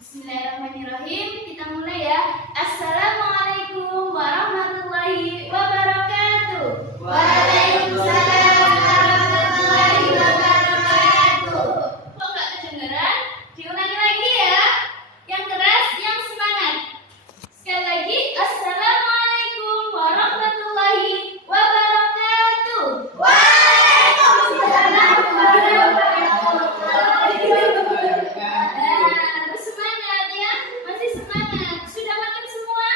Bismillahirrahmanirrahim. Kita mulai ya. Assalamualaikum warahmatullahi wabarakatuh. Waalaikumsalam warahmatullahi wabarakatuh. Kok nggak kedengeran? Diulangi lagi ya. Yang keras, yang semangat. Sekali lagi. Assalamualaikum warahmatullahi wabarakatuh. Waalaikumsalam warahmatullahi wabarakatuh. Harus semangat ya. Masih semangat. Sudah makan semua?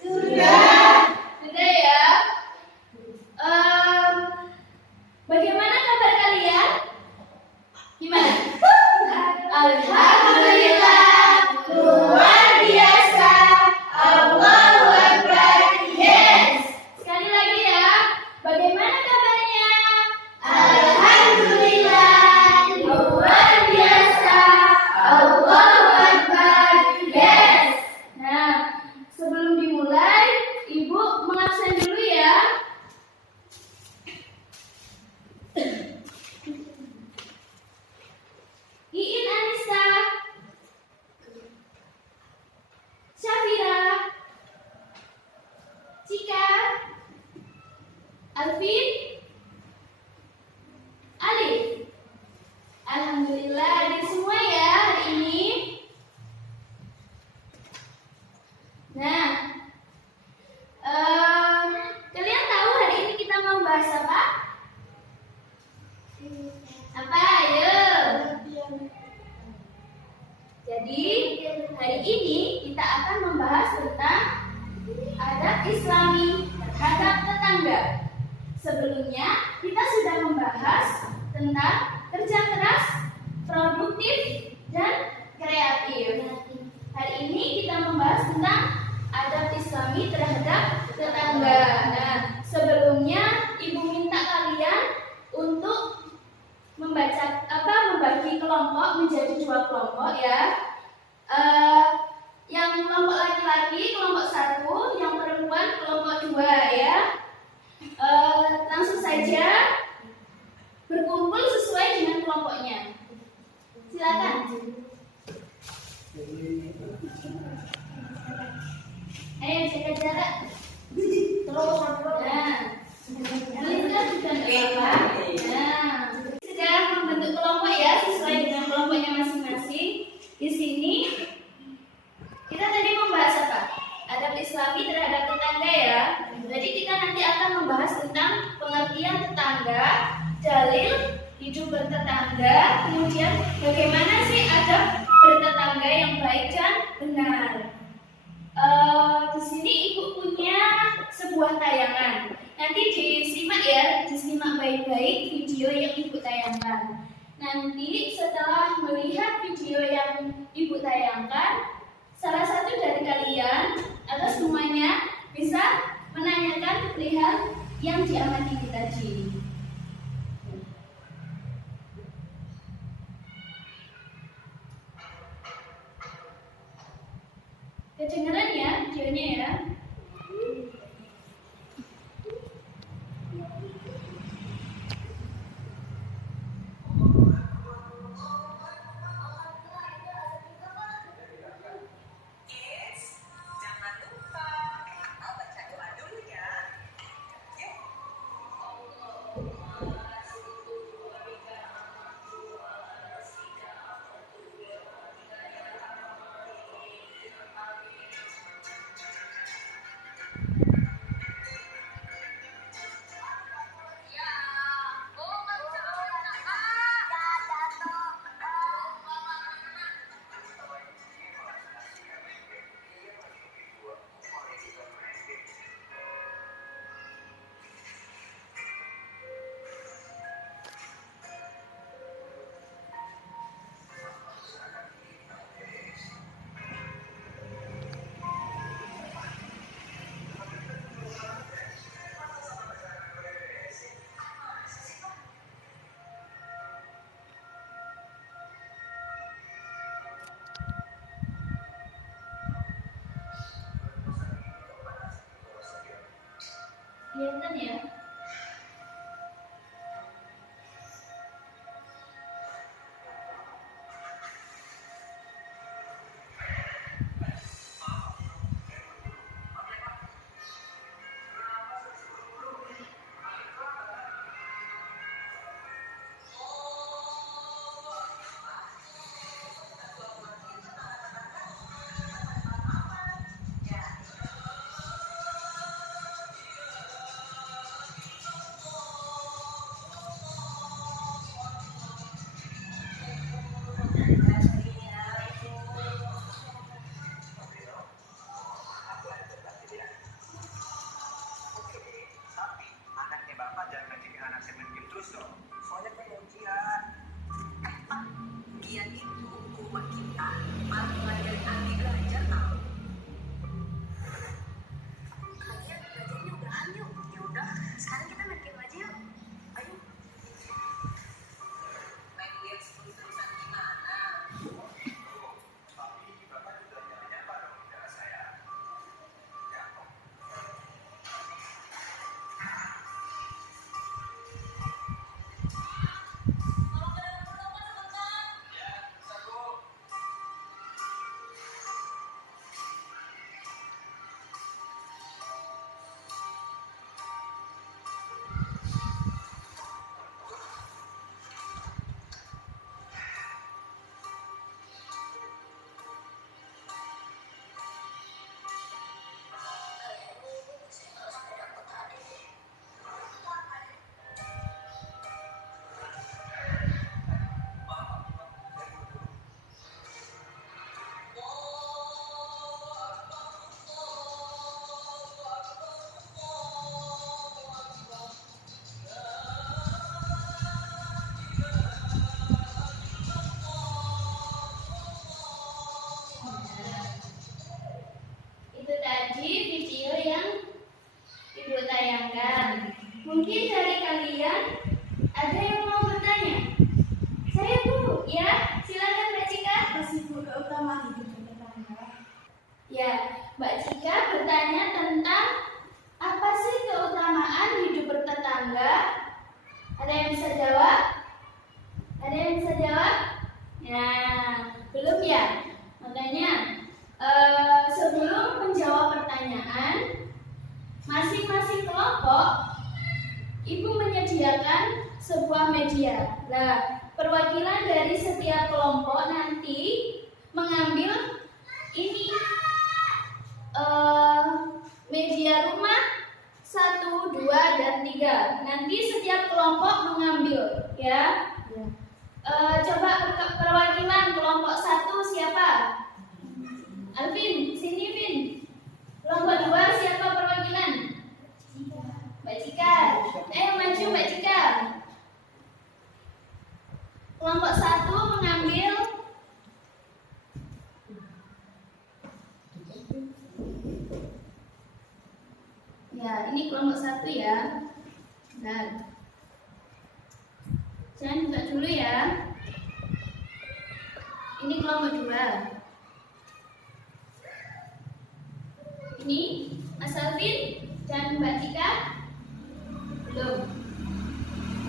Sudah. Sudah ya. Bagaimana kabar kalian? Gimana? Alhamdulillah, luar biasa. Allahu Akbar. Yes. Sekali lagi ya. Bagaimana kabarnya? Alhamdulillah, luar biasa. Allahu Akbar. Yes. Nah, sebelum dimulai, Ibu mengabsen dulu ya. Iin Anissa, Syafira, Cika, Alvin, Alif. Alhamdulillah hadir semua ya hari ini. Nah, kalian tahu hari ini kita mau bahas apa? Apa? Ayo. Jadi, hari ini kita akan membahas tentang adat Islami terhadap tetangga. Sebelumnya, kita sudah membahas tentang kerja keras, produktif, dan kreatif. Hari ini kita membahas tentang adat Islami terhadap tetangga. Nah, sebelumnya Ibu minta kalian untuk membagi kelompok menjadi 2 kelompok ya. Yang kelompok laki-laki kelompok 1, yang perempuan kelompok 2 ya. Langsung saja berkumpul sesuai dengan kelompoknya. Silakan. Ayo jaga jarak. Nah, Elisa sudah apa? Nah, sudah membentuk kelompok ya sesuai dengan kelompoknya masing-masing. Di sini kita tadi membahas apa? Adab Islami terhadap tetangga ya. Jadi kita nanti akan membahas tentang pengertian tetangga, dalil hidup bertetangga, kemudian bagaimana sih adab bertetangga yang baik dan benar. Di sini Ibu punya sebuah tayangan. Nanti disimak ya, disimak baik-baik video yang Ibu tayangkan. Nanti setelah melihat video yang Ibu tayangkan, salah satu dari kalian atau semuanya bisa menanyakan perihal yang diamati tadi. Kedengeran ya videonya ya? Kelihatan ya? lulus dong. Soalnya kan ujian. Pak, ujian itu buat kita malah ngajarin ahli belajar tau. Lagian belajarnya udahan yuk. Ya udah, sekarang kita main game aja yuk. Ayo. Main game terus-terusan gimana? Tapi Bapak juga jangan nyapa dong udara saya. Ya, Om. Itu tadi video yang Ibu tayangkan. Mungkin dari kalian ada yang mau bertanya? Saya Bu, ya silakan Mbak Cika. Kasih Bu keutamaan hidup bertetangga. Ya, Mbak Cika bertanya tentang apa sih keutamaan hidup bertetangga? Ada yang bisa jawab? Ada yang bisa jawab? Nah, belum ya? Makanya sebelum menjawab pertanyaan, masing-masing kelompok Ibu menyediakan sebuah media. Nah, perwakilan dari setiap kelompok nanti mengambil ini media rumah 1, 2, dan 3. Nanti setiap kelompok mengambil, ya. Coba perwakilan kelompok 1 siapa? Alvin, sini Vin. Kelompok 2 siapa perwakilan? Mbak Cika. Maju Mbak Cika. Kelompok 1 mengambil ya, ini kelompok 1 ya. Bentar. Jangan buka dulu ya. Ini kelompok 2. Ini Mas Alvin dan Mbak Cika belum.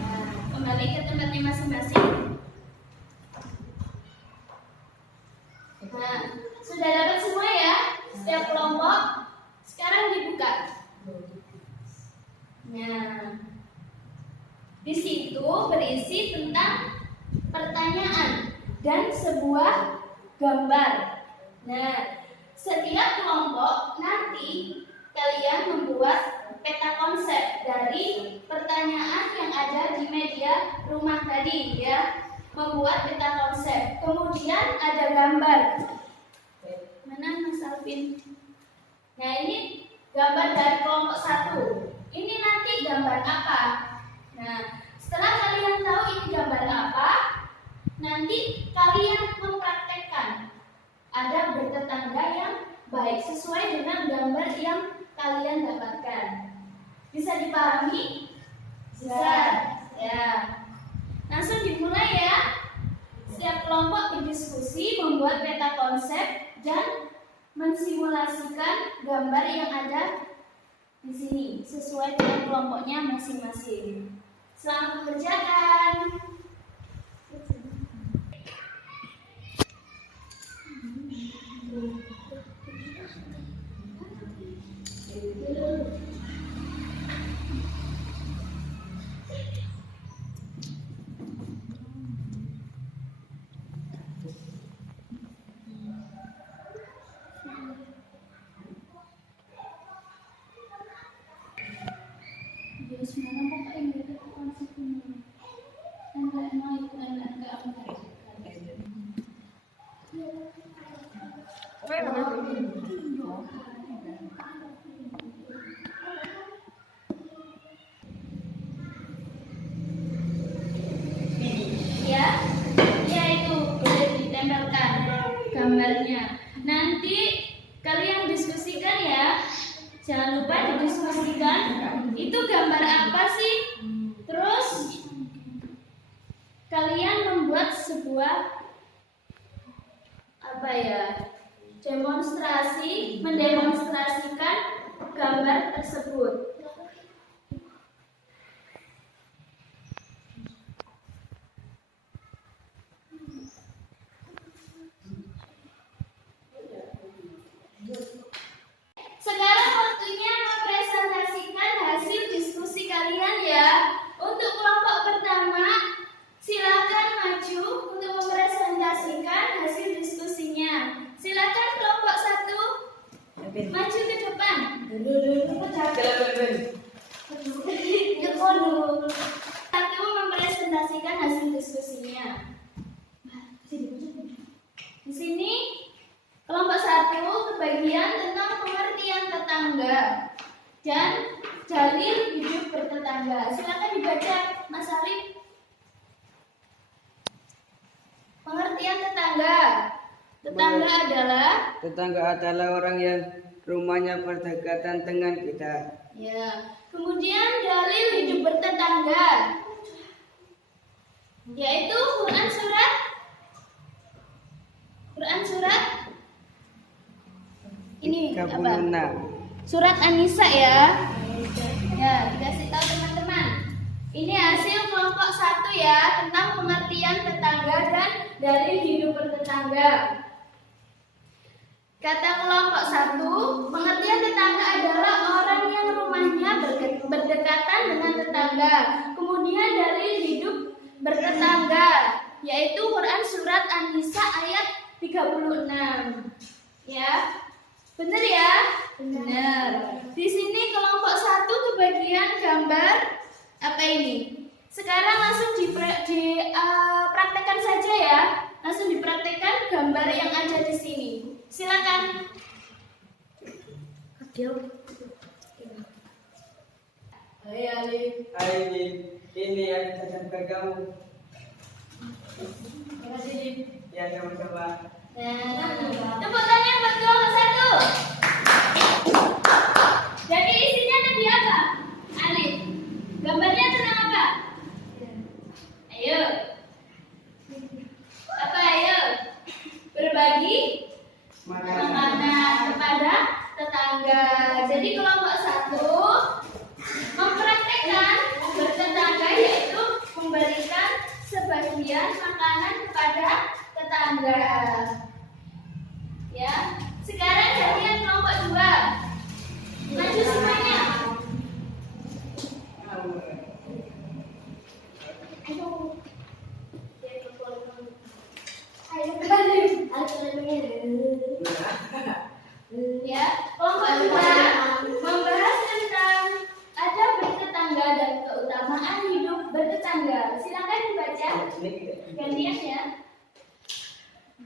Nah, kembali ke tempatnya masing-masing. Nah, sudah dapat semua ya setiap kelompok. Sekarang dibuka. Nah, di situ berisi tentang pertanyaan dan sebuah gambar. Nah, setiap kelompok nanti kalian membuat peta konsep dari pertanyaan yang ada di media rumah tadi ya. Membuat peta konsep. Kemudian ada gambar. Mana Mas Alvin? Nah, ini gambar dari kelompok 1. Ini nanti gambar apa? Nah, setelah kalian tahu ini gambar apa, nanti kalian mempraktekkan. Ada bertetangga yang baik sesuai dengan gambar yang kalian dapatkan. Bisa dipahami? Bisa. Ya. Langsung dimulai ya. Setiap kelompok berdiskusi membuat peta konsep dan mensimulasikan gambar yang ada di sini sesuai dengan kelompoknya masing-masing. Selamat mengerjakan. Semuanya kok ini konsep ini. gambarnya. Nanti kalian diskusikan ya. Jangan lupa didiskusikan. Itu gambar apa sih? Terus kalian membuat sebuah mendemonstrasikan gambar tersebut. Sekarang waktunya mempresentasikan hasil diskusi kalian ya. Untuk kelompok pertama, silakan maju untuk mempresentasikan hasil diskusinya. Silakan kelompok 1 maju ke depan. Satu mempresentasikan hasil diskusinya. Di sini kelompok 1 kebagian tentang pengertian tetangga dan dalil hidup bertetangga. Silakan dibaca, Mas Alif. Pengertian tetangga. Tetangga adalah orang yang rumahnya berdekatan dengan kita. Ya. Kemudian dalil hidup bertetangga, yaitu Quran surat ini 36. apa? Surat An-Nisa ya. Ya, dikasih tahu teman-teman. Ini hasil kelompok 1 ya, tentang pengertian tetangga dan dalil hidup bertetangga. Kata kelompok 1, pengertian tetangga adalah orang yang rumahnya berdekatan dengan tetangga. Kemudian dalil hidup bertetangga, yaitu Quran surat An-Nisa ayat 36. Ya. Benar ya? Benar. Di sini kelompok 1 kebagian gambar apa ini? Sekarang langsung dipraktekkan saja ya. Langsung dipraktekkan gambar yang ada di sini. Silakan. Hai Alif. Hai Lin, ini yang tetangga kamu. Terima kasih Alif. Ya, sama-sama. Tepuk tangan buat kelompok 1. Jadi isinya tadi apa? Alif. Gambarnya tentang apa? Ayo. Apa ayo? Berbagi makanan kepada tetangga. Jadi kelompok 1 mempraktekkan bertetangga, yaitu memberikan sebagian makanan kepada tetangga. Ya. Sekarang gantian kelompok 2. Maju semuanya. Ya, kelompok 2 membahas tentang ada bertetangga dan keutamaan hidup bertetangga. Silakan dibaca. Gantian ya.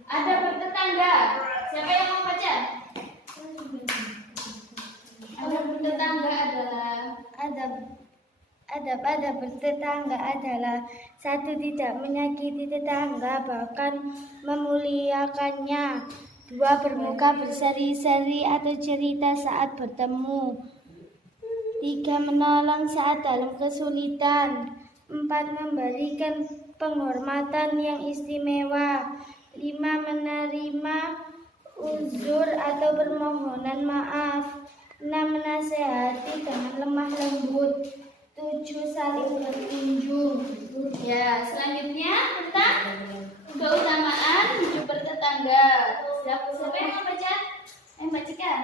Ada bertetangga. Siapa yang mau baca? Ada bertetangga pada bertetangga adalah 1. Tidak menyakiti tetangga, bahkan memuliakannya. 2. Bermuka berseri-seri atau cerita saat bertemu. 3. Menolong saat dalam kesulitan. 4. Memberikan penghormatan yang istimewa. 5. Menerima uzur atau permohonan maaf. 6. Menasehati dengan lemah lembut. 7. Saling berkunjung. Ya, selanjutnya tentang keutamaan hidup bertetangga. Siapa yang mau baca? Yang bacakan.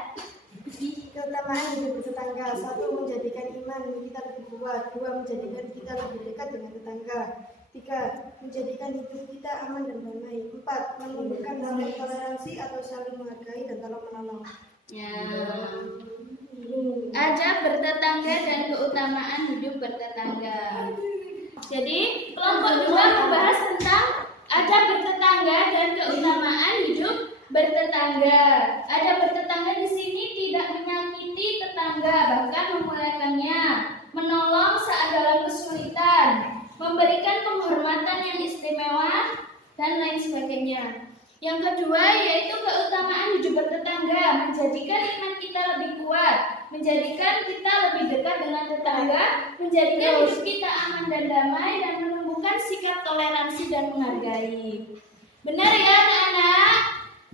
Keutamaan hidup bertetangga. 1. Menjadikan iman kita lebih kuat. 2. Menjadikan kita lebih dekat dengan tetangga. 3. Menjadikan hidup kita aman dan damai. 4. Menumbuhkan saling toleransi atau saling menghargai dan tolong menolong. Ya. Ada bertetangga dan keutamaan hidup bertetangga. Jadi kelompok 2 membahas tentang ada bertetangga dan keutamaan hidup bertetangga. Ada bertetangga di sini tidak menyakiti tetangga, bahkan memuliakannya, menolong saat dalam kesulitan, memberikan penghormatan yang istimewa, dan lain sebagainya. Yang kedua yaitu keutamaan hidup bertetangga, menjadikan iman kita lebih kuat, menjadikan kita lebih dekat dengan tetangga, menjadikan hidup kita aman dan damai, dan menumbuhkan sikap toleransi dan menghargai. Benar ya anak-anak?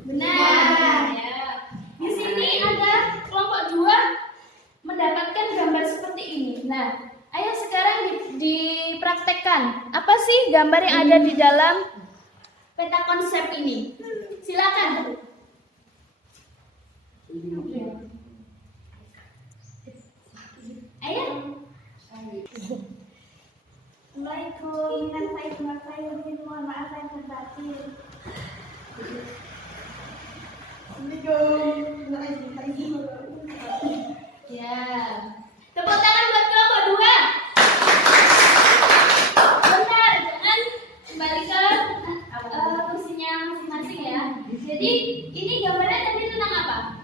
Benar. Ya. Di sini ada kelompok 2 mendapatkan gambar seperti ini. Nah, ayo sekarang dipraktekkan. Apa sih gambar yang ada di dalam peta konsep ini? Silakan. Ayo. Assalamualaikum warahmatullahi wabarakatuh. Mohon maaf lahir batin. Ya. Tepuk tangan buat kelompok 2. Benar, jangan kembali ke kursinya masing-masing ya. Jadi ini gambarnya tadi tentang apa?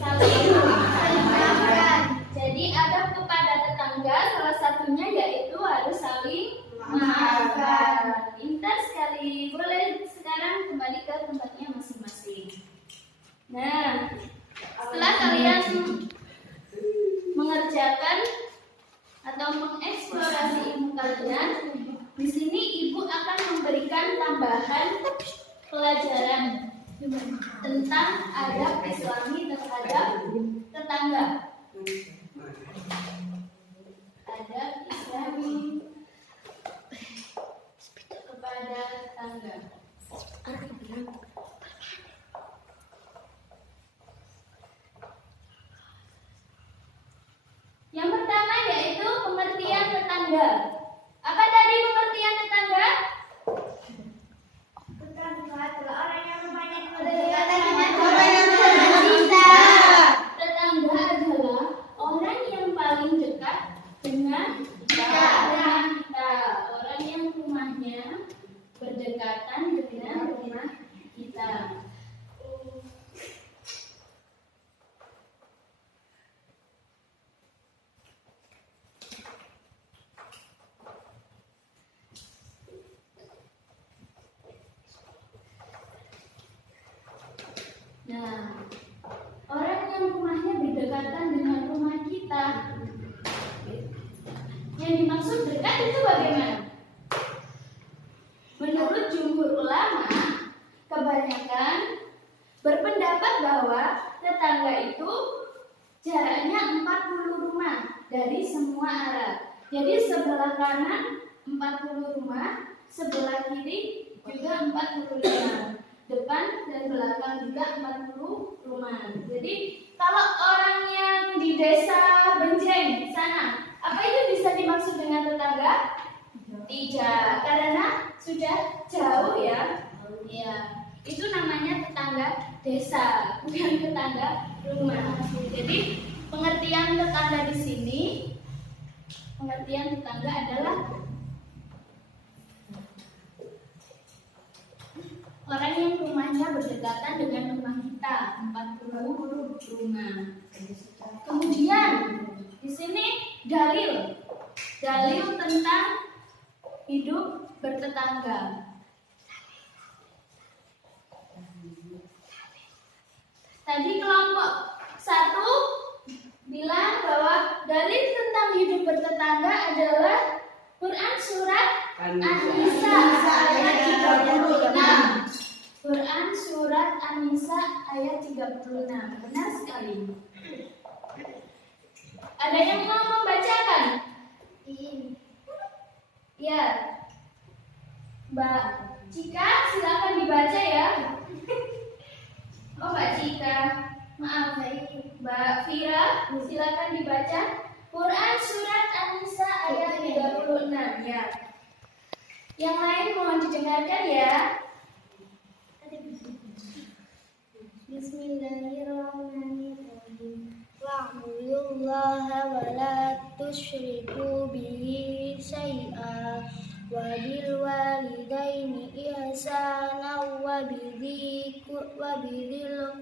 Saling memaafkan. Jadi adab kepada tetangga salah satunya yaitu harus saling memaafkan. Pintar sekali. Boleh sekarang kembali ke tempatnya masing-masing. Nah, setelah kalian mengerjakan atau mengeksplorasi ilmu kalian, di sini ibu akan memberikan tambahan pelajaran tentang adab Islami terhadap tetangga. Adab Islami kepada tetangga. Yang pertama yaitu pengertian tetangga. Apa tadi pengertian tetangga? Tetangga adalah orang yang rumahnya Tetangga adalah orang yang paling dekat dengan kita. Orang yang rumahnya berdekatan dengan rumah kita. Nah, orang yang rumahnya berdekatan dengan rumah kita, yang dimaksud dekat itu bagaimana? Menurut jumhur ulama, kebanyakan berpendapat bahwa tetangga itu jaraknya 40 rumah dari semua arah. Jadi sebelah kanan 40 rumah, sebelah kiri juga 40 rumah. Depan dan belakang juga 40 rumah. Jadi kalau orang yang di desa Benjeng sana, apa itu bisa dimaksud dengan tetangga? Tidak, karena sudah jauh ya. Ya, itu namanya tetangga desa, bukan tetangga rumah. Jadi pengertian tetangga di sini, pengertian tetangga adalah orang yang rumahnya berdekatan dengan rumah kita, 40 rumah. Kemudian di sini dalil tentang hidup bertetangga. Tadi kelompok 1 bilang bahwa dalil tentang hidup bertetangga adalah Quran surat An-Nisa ayat 36. Quran surat An-Nisa ayat 36. Benar sekali. Ada yang mau membacakan? Ya. Mbak Cika, silakan dibaca ya. Oh, Mbak Cika. Maaf, Mbak Fira, silakan dibaca. Quran surat An-Nisa ayat 36 ya. Yang lain mohon didengarkan ya. Bismillahirrahmanirrahim. Wa'budullaha wa la tusyriku bihi syai'a wa bil walidaini ihsana wa bidhil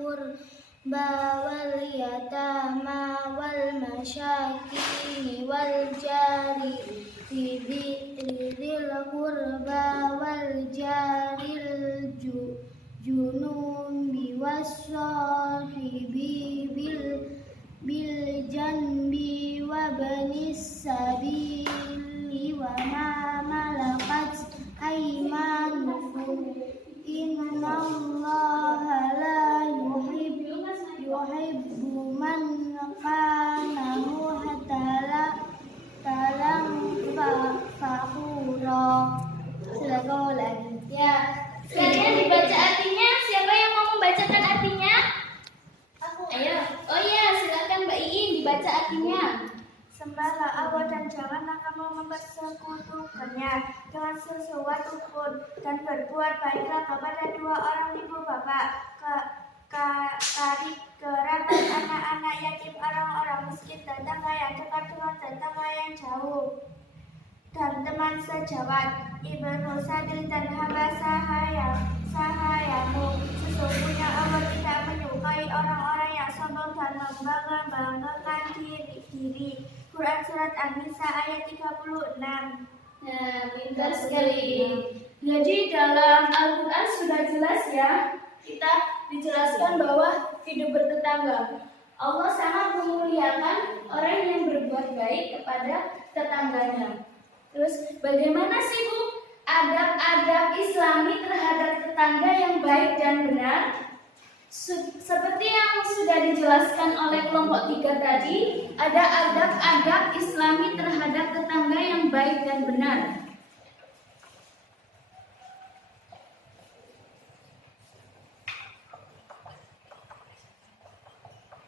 qurba wal yatama wal masyakin wal jari lidhil qurba wal jaril dengan sesuatu pun, dan berbuat baiklah kepada dua orang ibu bapak, karib kerabat, anak-anak yatim, orang-orang miskin, tetangga yang dekat dengan tetangga yang jauh, dan teman sejawat. Ibnu Sadil dan hamba sahayamu, sesungguhnya Allah tidak menyukai orang-orang yang sombong dan membanggakan diri. Quran Surat An-Nisa ayat 36. Nah, pintar sekali. Jadi dalam Al-Quran sudah jelas ya, kita dijelaskan bahwa hidup bertetangga. Allah sangat memuliakan orang yang berbuat baik kepada tetangganya. Terus bagaimana sih Bu adab-adab Islami terhadap tetangga yang baik dan benar? Seperti yang sudah dijelaskan oleh kelompok 3 tadi, ada adab-adab Islami terhadap tetangga yang baik dan benar.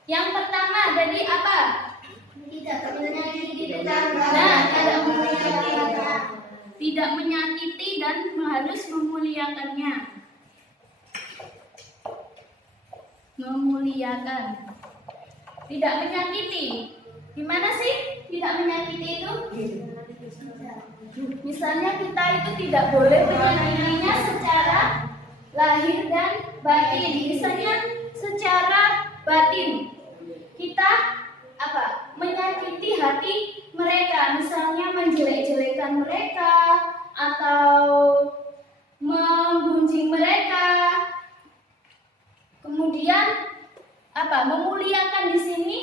Yang pertama tadi apa? Tidak menyakiti tetangga. Nah, tidak menyakiti dan harus memuliakannya. Memuliakan. Tidak menyakiti. Gimana sih tidak menyakiti itu? Misalnya kita itu tidak boleh menyakitinya secara lahir dan batin. Misalnya secara batin kita apa? Menyakiti hati mereka, misalnya menjelek-jelekan mereka atau menggunjing mereka. Kemudian apa? Memuliakan di sini.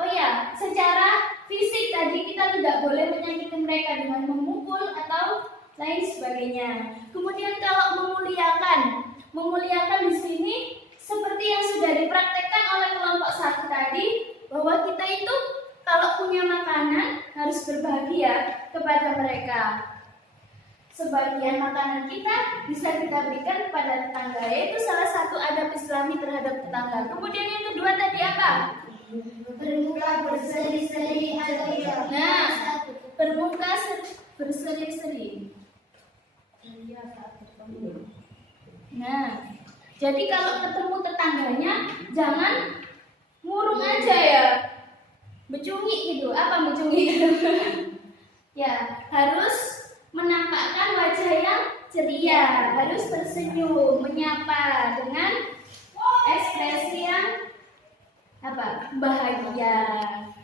Oh ya, secara fisik tadi kita tidak boleh menyakiti mereka dengan memukul atau lain sebagainya. Kemudian kalau memuliakan di sini seperti yang sudah dipraktekkan oleh kelompok 1 tadi, bahwa kita itu kalau punya makanan harus berbagi ya kepada mereka. Sebagian makanan kita bisa kita berikan kepada tetangga, yaitu salah satu adab Islami terhadap tetangga. Kemudian yang kedua tadi apa? Bermuka berseri-seri atau Nah, bermuka berseri-seri. Nah, jadi kalau ketemu tetangganya jangan murung aja ya, becungi gitu. Apa becungi? Ya, harus menampakkan wajah yang ceria, harus tersenyum, menyapa dengan ekspresi yang apa? Bahagia.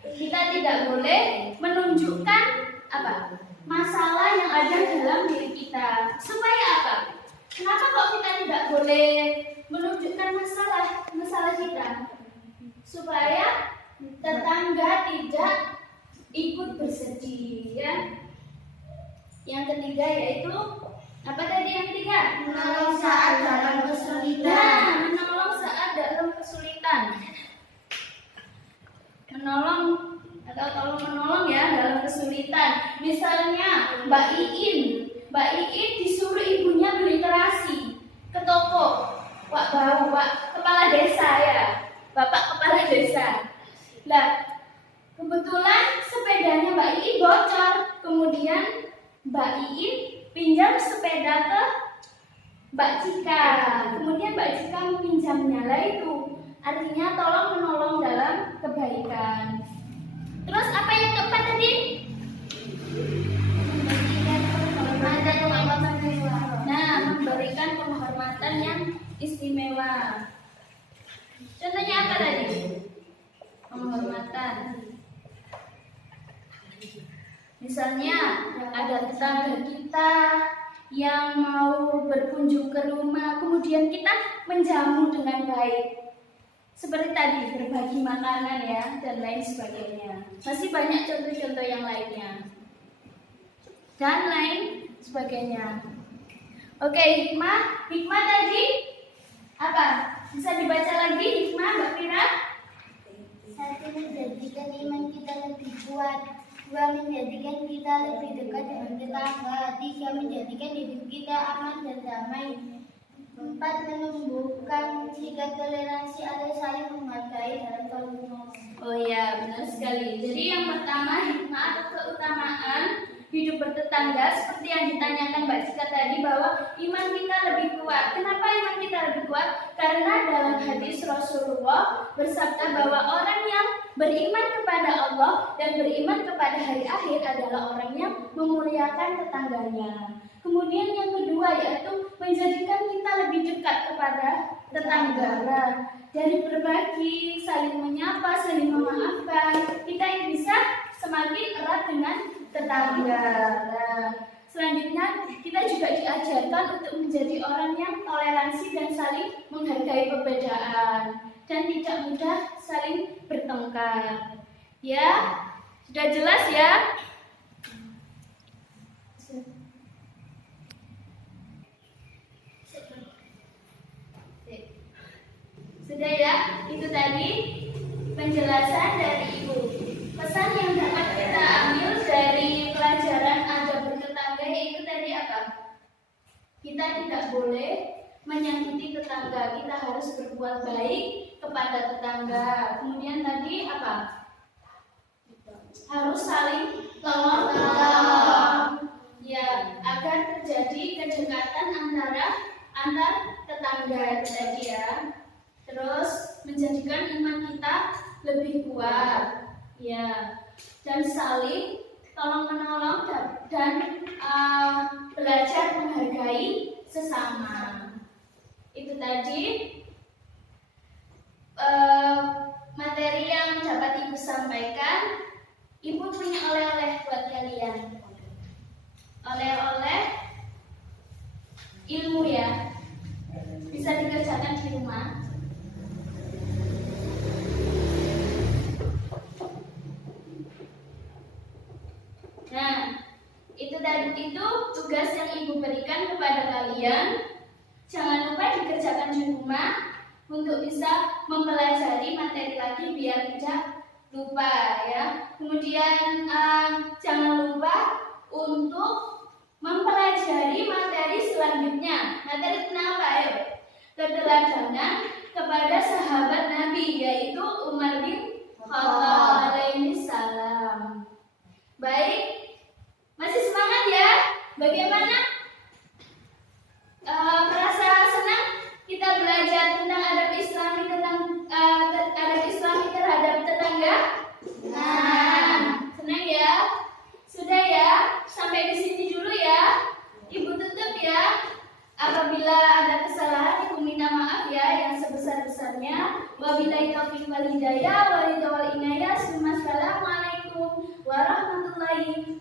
Kita tidak boleh menunjukkan apa? Masalah yang ada dalam diri kita. Supaya apa? Kenapa kok kita tidak boleh menunjukkan masalah kita? Supaya tetangga tidak ikut bersedih ya. Yang ketiga yaitu apa tadi yang ketiga? menolong saat dalam kesulitan. Nah, menolong saat dalam kesulitan. Menolong atau tolong menolong ya dalam kesulitan. Misalnya Mbak Iin disuruh ibunya beli terasi ke toko. Pak kepala desa ya. Bapak kepala desa. Lah, kebetulan sepedanya Mbak Iin bocor. Kemudian Mbak Iin pinjam sepeda ke Mbak Cika. Kemudian Mbak Cika meminjamnya. Lah itu artinya tolong menolong dalam kebaikan. Terus apa yang keempat tadi? Memberikan penghormatan yang istimewa. Contohnya apa tadi? Penghormatan. Misalnya ada tetangga kita yang mau berkunjung ke rumah, kemudian kita menjamu dengan baik. Seperti tadi, berbagi makanan ya, dan lain sebagainya. Masih banyak contoh-contoh yang lainnya. Dan lain sebagainya. Oke, hikmah tadi apa? Bisa dibaca lagi hikmah, Mbak Fira? 1. Menjadikan iman kita lebih kuat. 2. Menjadikan kita lebih dekat dengan tetangga. 3. Menjadikan hidup kita aman dan damai. 4. Menumbuhkan sikap toleransi atau saling menghargai dalam kerukunan. Oh ya, benar sekali. Jadi yang pertama hikmah atau keutamaan hidup bertetangga seperti yang ditanyakan Mbak Cika tadi bahwa iman kita lebih kuat. Kenapa iman kita lebih kuat? Karena dalam hadis Rasulullah bersabda bahwa orang yang beriman kepada Allah dan beriman kepada hari akhir adalah orang yang memuliakan tetangganya. Kemudian yang kedua yaitu menjadikan kita lebih dekat kepada tetangga. Dari berbagi, saling menyapa, saling memaafkan, kita yang bisa semakin erat dengan tetangga. Nah, selanjutnya kita juga diajarkan untuk menjadi orang yang toleransi dan saling menghargai perbedaan dan tidak mudah saling bertengkar. Ya, sudah jelas ya? Sudah ya, itu tadi penjelasan dari Ibu. Pesan yang dapat kita ambil dari pelajaran adab bertetangga yaitu tadi apa? Kita tidak boleh menyakiti tetangga, kita harus berbuat baik kepada tetangga. Kemudian tadi apa? Harus saling tolong-tolong. Ya, agar terjadi kedekatan antar tetangga itu tadi ya. Terus menjadikan iman kita lebih kuat, ya, dan saling tolong menolong dan belajar menghargai sesama. Itu tadi materi yang dapat Ibu sampaikan. Ibu punya oleh-oleh buat kalian. Oleh-oleh ilmu ya, bisa dikerjakan di rumah. Nah, itu tugas yang Ibu berikan kepada kalian. Jangan lupa dikerjakan di rumah untuk bisa mempelajari materi lagi biar tidak lupa ya. Kemudian jangan lupa untuk mempelajari materi selanjutnya. Materi tentang apa? Ayo. Keteladanan kepada sahabat Nabi yaitu Umar bin Khattab alaihi salam. Baik, masih semangat ya? Bagaimana? Merasa senang kita belajar tentang adab Islami adab Islami terhadap tetangga? Nah, senang ya? Sudah ya? Sampai di sini dulu ya. Ibu tutup ya. Apabila ada kesalahan, Ibu minta maaf ya yang sebesar-besarnya. Wabillahi taufiq wal hidayah, walidawal inayah. Assalamualaikum warahmatullahi